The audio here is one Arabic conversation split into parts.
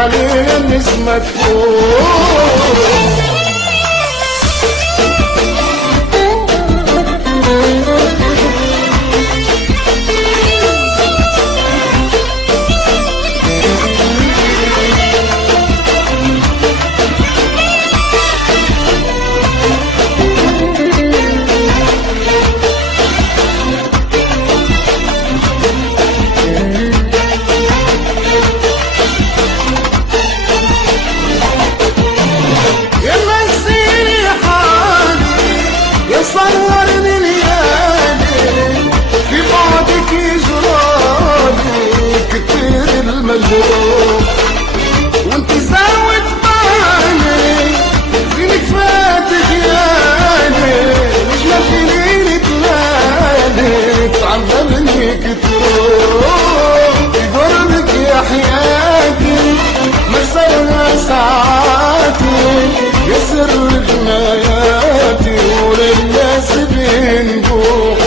علينا النسمة تفوق. صورني ليالي في بعدك يجرالي كتير المجروح، وانت زاوت بالي فينك فات غيالي، مش ما فيني تلالي تعذبني كتروح في قربك يا حياتي مرسلها ساعاتي يا سر جناياتي وللناس بينبوح،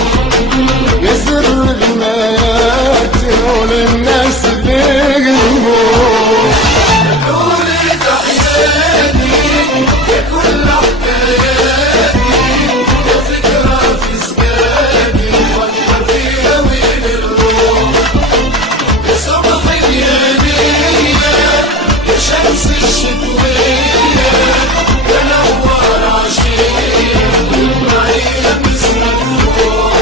يا سر جناياتي وللناس بينبوح. قولي تحياتي يا كل حكاياتي يا فكرة في سكاتي فكر فيها وين الروح، يا صبح الليالية يا شمس الشتوية يا نور عشية معينا باسمك فوق،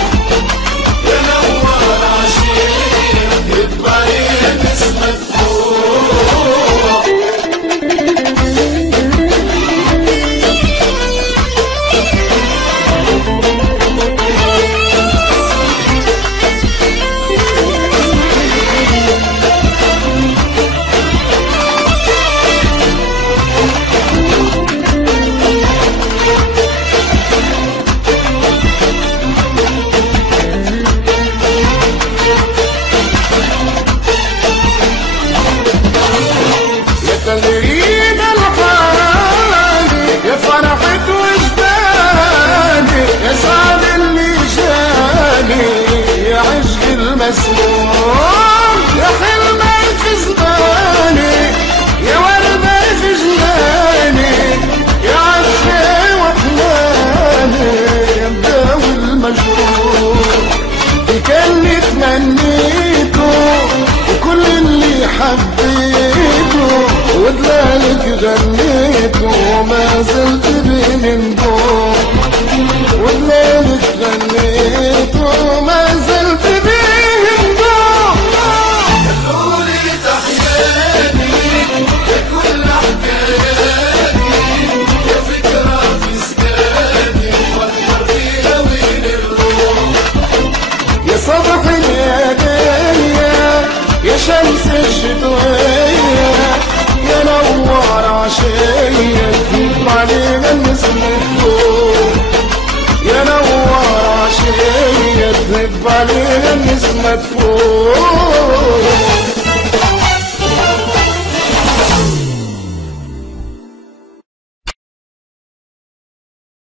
يا نور عشية معينا باسمك فوق. تغيير الحالي يا فرحة وجداني يا سعد اللي جاني يا عشق المسموم يا حلم في زماني يا وردة في جناني يا عشقي وحناني يا مداوي المجروح، كان اللي تمنيته وكل اللي حبيته ودلالك غنيته وما زلت بين النور، ودلالك غنيته وما زلت بين النور. قولي تحياتي يا كل حكاياتي يا فكرة في سكاتي فكر فيها وين الروح، يا صبح الليالية يا شمس الشتوية يا نور عشية تفوت علينا النسمة فوق، يا نور عشية تفوت علينا النسمة فوق.